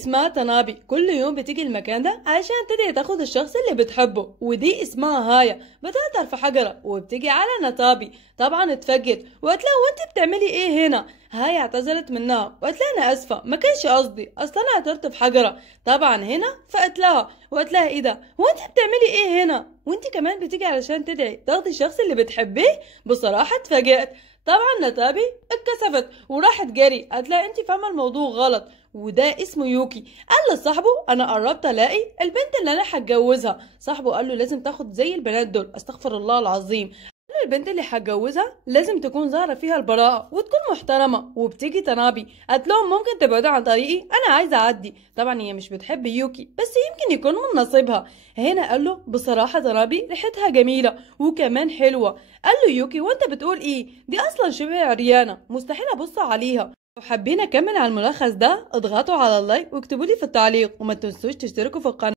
اسمها تنابي، كل يوم بتيجي المكان ده علشان تدعي تاخد الشخص اللي بتحبه. ودي اسمها هايا، بتقدر في حجرة وبتيجي على نتابي. طبعا اتفاجئت وقالت لها وانت بتعملي ايه هنا؟ هايا اعتذرت منها وقالت لها انا اسفه، ما كانش قصدي، اصلا انا عثرت في حجره. طبعا هنا فقت لها وقالت لها ايه ده، وانت بتعملي ايه هنا؟ وانت كمان بتيجي علشان تدعي تاخدي الشخص اللي بتحبيه؟ بصراحه اتفاجئت. طبعا نتابي اتكسفت وراحت جري، قالت لها انت فاهمه الموضوع غلط، وده اسمه يوكي. قال لصاحبه انا قربت الاقي البنت اللي انا هتجوزها. صاحبه قال له لازم تاخد زي البنات دول، استغفر الله العظيم. البنت اللي هتجوزها لازم تكون ظاهرة فيها البراءة وتكون محترمة. وبتيجي تنابي قالت لهم ممكن تبعدوا عن طريقي، أنا عايزة أعدي. طبعا هي مش بتحب يوكي، بس يمكن يكون من نصيبها. هنا قال له بصراحة تنابي ريحتها جميلة وكمان حلوة. قال له يوكي وأنت بتقول إيه؟ دي أصلا شبه عريانة، مستحيل أبص عليها. لو حابين أكمل على الملخص ده اضغطوا على اللايك واكتبوا لي في التعليق، وما تنسوش تشتركوا في القناة.